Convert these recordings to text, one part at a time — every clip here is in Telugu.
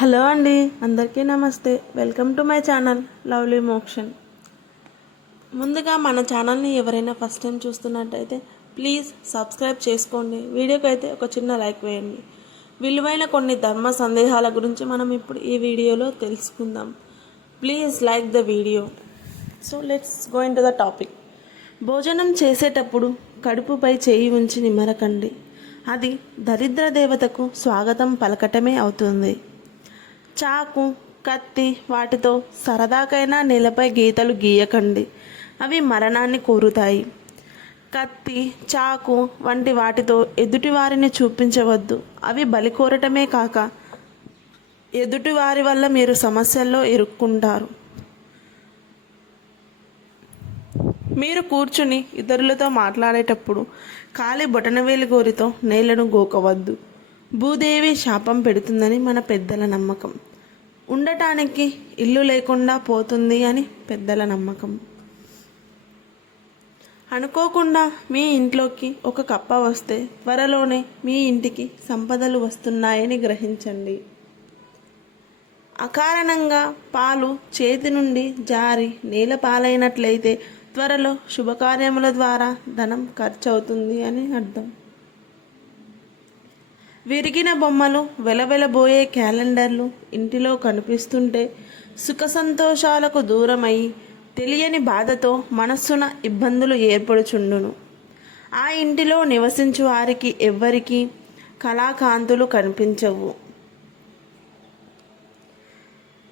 హలో అండి అందరికీ నమస్తే. Welcome to my channel lovely Mokshan. ముందుగా మన ఛానల్ని ఎవరైనా ఫస్ట్ టైం చూస్తున్నట్టయితే ప్లీజ్ సబ్స్క్రైబ్ చేసుకోండి. వీడియోకి అయితే ఒక చిన్న లైక్ వేయండి. విలువైన కొన్ని ధర్మ సందేహాల గురించి మనం ఇప్పుడు ఈ వీడియోలో తెలుసుకుందాం. Please like the video so let's go into the topic భోజనం చేసేటప్పుడు కడుపుపై చేయి ఉంచి నిమ్మరకండి. అది దరిద్ర దేవతకు స్వాగతం పలకటమే అవుతుంది. చాకు కత్తి వాటితో సరదాకైనా నేలపై గీతలు గీయకండి. అవి మరణాన్ని కోరుతాయి. కత్తి చాకు వంటి వాటితో ఎదుటివారిని చూపించవద్దు. అవి బలి కోరటమే కాక ఎదుటివారి వల్ల మీరు సమస్యల్లో ఇరుక్కుంటారు. మీరు కూర్చుని ఇతరులతో మాట్లాడేటప్పుడు కాలి బొటనవేలి గోరితో నేలను గోకవద్దు. భూదేవి శాపం పెడుతుందని మన పెద్దల నమ్మకం. ఉండటానికి ఇల్లు లేకుండా పోతుంది అని పెద్దల నమ్మకం. అనుకోకుండా మీ ఇంట్లోకి ఒక కప్ప వస్తే త్వరలోనే మీ ఇంటికి సంపదలు వస్తున్నాయని గ్రహించండి. అకారణంగా పాలు చేతి నుండి జారి నేల పాలైనట్లయితే త్వరలో శుభకార్యముల ద్వారా ధనం ఖర్చు అవుతుంది అని అర్థం. విరిగిన బొమ్మలు వెలవెలబోయే క్యాలెండర్లు ఇంటిలో కనిపిస్తుంటే సుఖ సంతోషాలకు దూరమై తెలియని బాధతో మనస్సున ఇబ్బందులు ఏర్పడుచుండును. ఆ ఇంటిలో నివసించు వారికి ఎవ్వరికీ కళాకాంతులు కనిపించవు.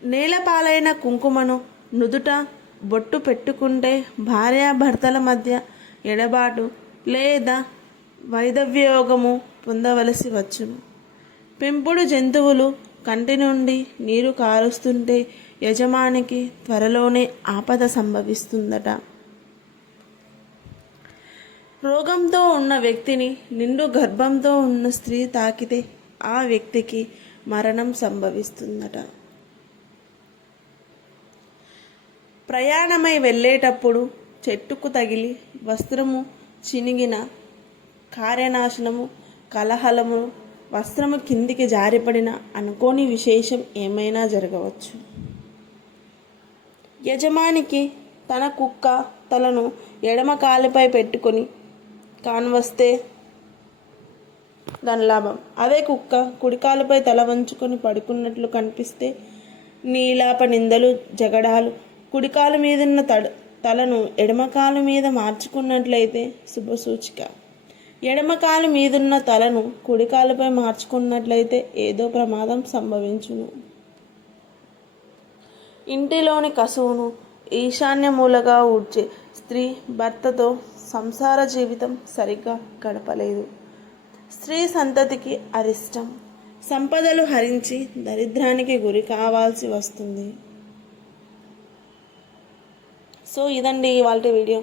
నేలపాలైన కుంకుమను నుదుట బొట్టు పెట్టుకుంటే భార్యాభర్తల మధ్య ఎడబాటు లేదా వైదవ్యయోగము పొందవలసి వచ్చును. పెంపుడు జంతువులు కంటి నుండి నీరు కారుస్తుంటే యజమానికి త్వరలోనే ఆపద సంభవిస్తుందట. రోగంతో ఉన్న వ్యక్తిని నిండు గర్భంతో ఉన్న స్త్రీ తాకితే ఆ వ్యక్తికి మరణం సంభవిస్తుందట. ప్రయాణమై వెళ్ళేటప్పుడు చెట్టుకు తగిలి వస్త్రము చినిగిన కార్యనాశనము కలహలము వస్త్రము కిందికి జారిపడిన అనుకోని విశేషం ఏమైనా జరగవచ్చు. యజమానికి తన కుక్క తలను ఎడమ కాలుపై పెట్టుకొని కాన్వస్తే దాని లాభం. అదే కుక్క కుడికాలుపై తల వంచుకొని పడుకున్నట్లు కనిపిస్తే నీలాప నిందలు జగడాలు కుడికాలు మీదున్న తడ తలను ఎడమకాలు మీద మార్చుకున్నట్లయితే శుభసూచిక. ఎడమకాలు మీదున్న తలను కుడికాలుపై మార్చుకున్నట్లయితే ఏదో ప్రమాదం సంభవించును. ఇంటిలోని కసువును ఈశాన్య మూలగా ఊడ్చే స్త్రీ భర్తతో సంసార జీవితం సరిగ్గా గడపలేదు. స్త్రీ సంతతికి అరిష్టం. సంపదలు హరించి దరిద్రానికి గురి కావాల్సి వస్తుంది. సో ఇదండి ఇవాళ వీడియో.